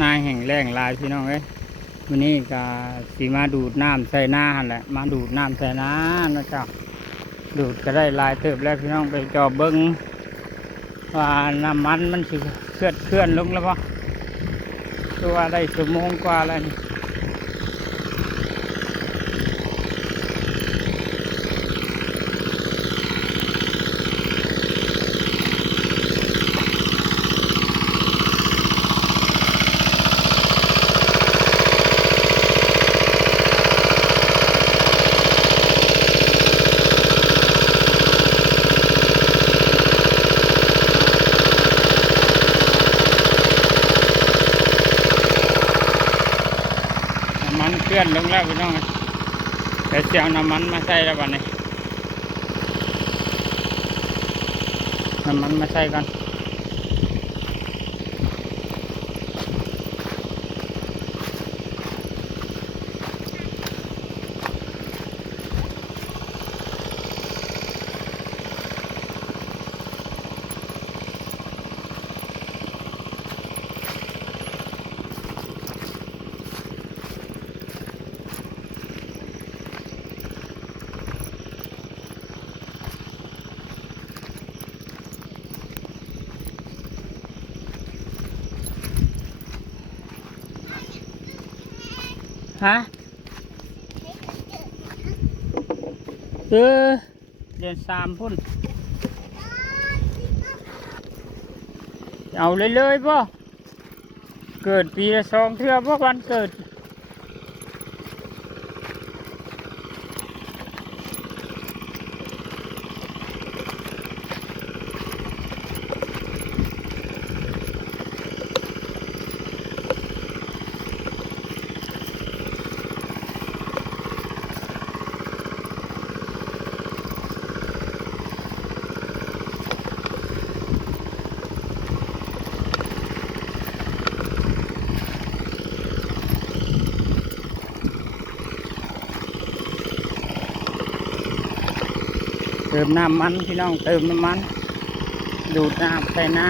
นาแห่งแรงลายพี่น้องเอ้ยวันนี้ก็สีมาดูดน้ำใส่หน้าหั่นแหละมาดูดน้ำใส่น้านะเจ้าดูดก็ได้ลายเติบแล้วพี่น้องไปจอบเบิ้งว่าน้ำมันสิเคลื่อนลงแล้วปะตัวได้ชั่วโมงกว่าแล้วนี่มันเคลื่อนลงแล้วพี่น้องแต่เสียวน้ำมันมาใส่แล้ววันนี้น้ำมันมาใส่กันฮะเดือน3พุ่นเอาเลยป่ะเกิดปีละ2 เทื่อป่ะวันเกิดเติมน้ำมันพี่น้องเติมน้ำมันดูดน้ำใส่น้า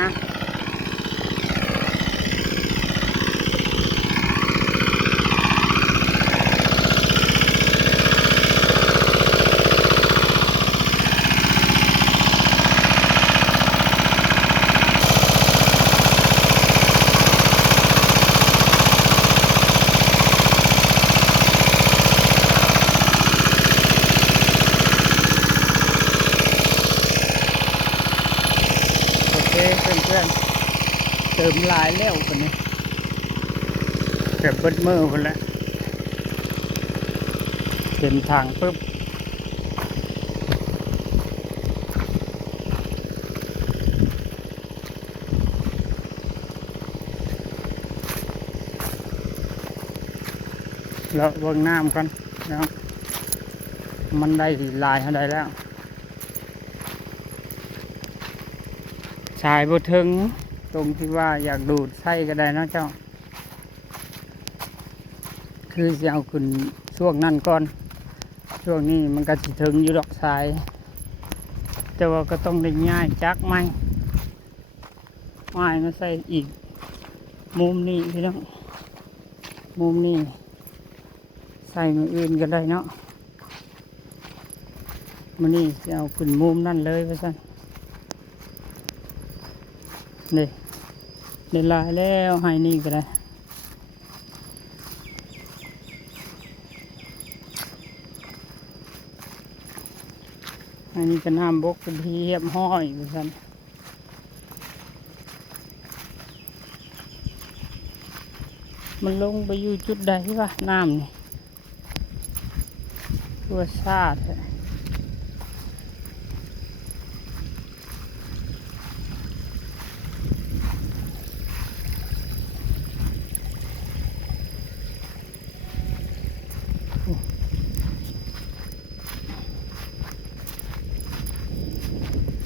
โอเคเพื่อนเติมลายแล้วคนนี้เก็บเบิดมือคนละเต็มทางปุ๊บแล้วเบิ่งน้ำกันนะครับมันได้ลายเท่าใดแล้วชายบ่ถึงตรงที่ว่าอยากดูดไส้ก็ได้นะเจ้าคือจะเอาขึ้นช่วงนั้นก่อนช่วงนี้มันก็สิถึงอยู่ดอกทรายแต่ว่าก็ต้องได้ง่ายจักไม้มาใส่อีกมุมนี้พี่น้องมุมนี้ใส่มืออื่นก็ได้เนาะมันนี่จะเอาขึ้นมุมนั่นเลยว่าซั่นนี่ได้ลายแล้วให้นี่ก็ได้อันนี้ก็น้ำบกเป็นที่เรียบห้อยว่าซั่นมันลงไปอยู่จุดใดวะน้ำนี่ตัวซาด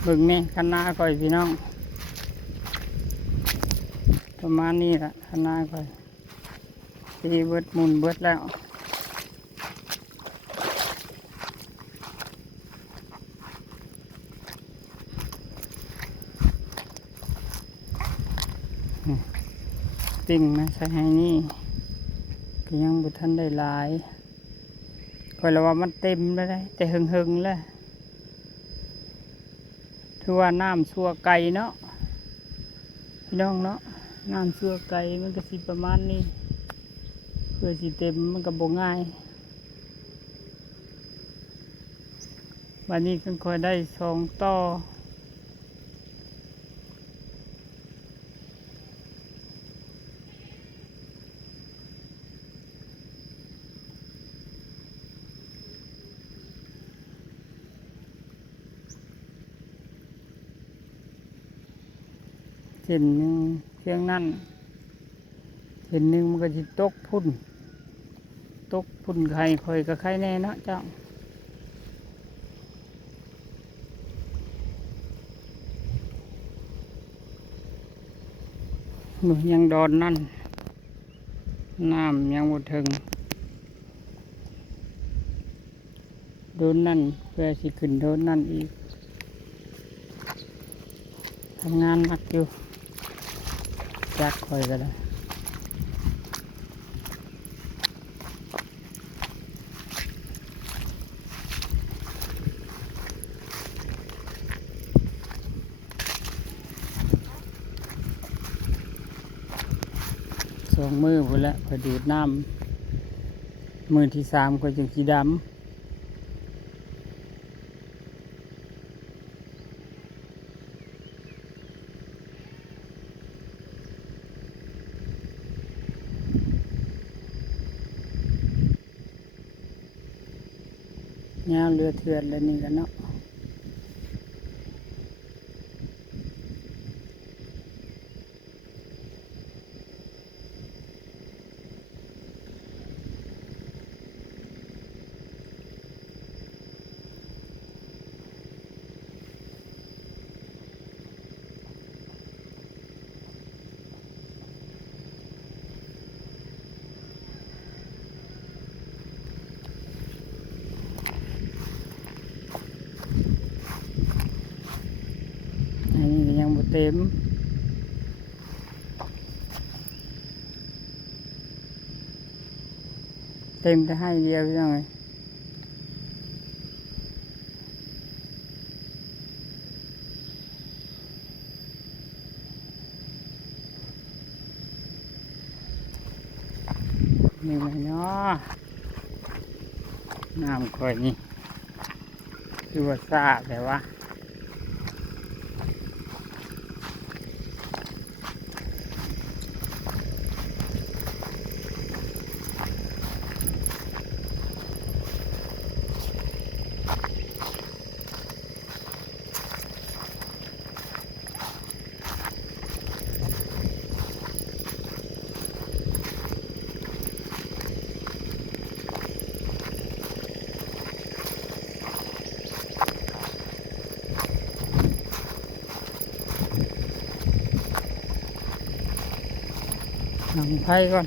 เบิ่งแม่คันนาก่อยพี่น้องประมาณนี้แหละคันนาก่อยตีเบิดมุนเบิดแล้ว ต ติ่งมาใส่ให้นี่ก็ยังบุทันได้หลายคอยระว่ามันเต็มแล้วได้แต่หึงๆแล้วถือว่าน้ำซัวไก่เนาะพี่น้องเนาะน้ำซัวไก่มันก็สิประมาณนี้เพื่อสิเต็มมันก็บ่ง่ายวันนี้ก็ค่อยได้2ต่อเส้นหนึ่งเพียงนั่นเส้นหนึ่งมันก็จะตกพุ่นไข่คอยกับไข่แน่เนาะเจ้าหนูยังดอนนั่นน้ำยังหมดถึงโดนนั่นเพื่อสิขึ้นโดนนั่นอีกทำงานหนักอยู่จักคอยก็ได้2 มือพอแล้วพอดูดน้ำมือที่ 3ก็จึงสีดำยาวเรือเถื่อนแล้วนี่กันเนาะอันนี้ก็ยังบ่เต็มแต่ให้เดียวยังไงนี่ไงเนาะน้ำค่อยนี่คือว่าซาแต่ว่าหนังไผ่ก่อน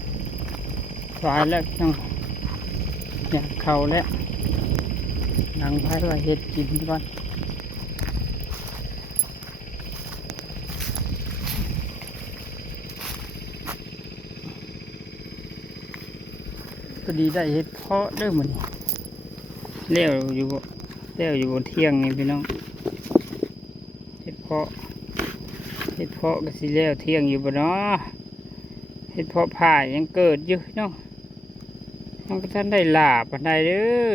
สายแล้วจังอยากเข้าแล้วหนังไผ่ว่าเห็ดกินก่อนพอดีได้เห็ดเพาะเด้อมื้อนี้เลี้ยวอยู่บนเที่ยงนี่พี่น้องเห็ดเพาะก็สิเลี้ยวเที่ยงอยู่บ่เนาะเห็ดเพาะผ่ายังเกิดอยู่เนาะมันก็ท่านได้หลาบปานใดเด้อ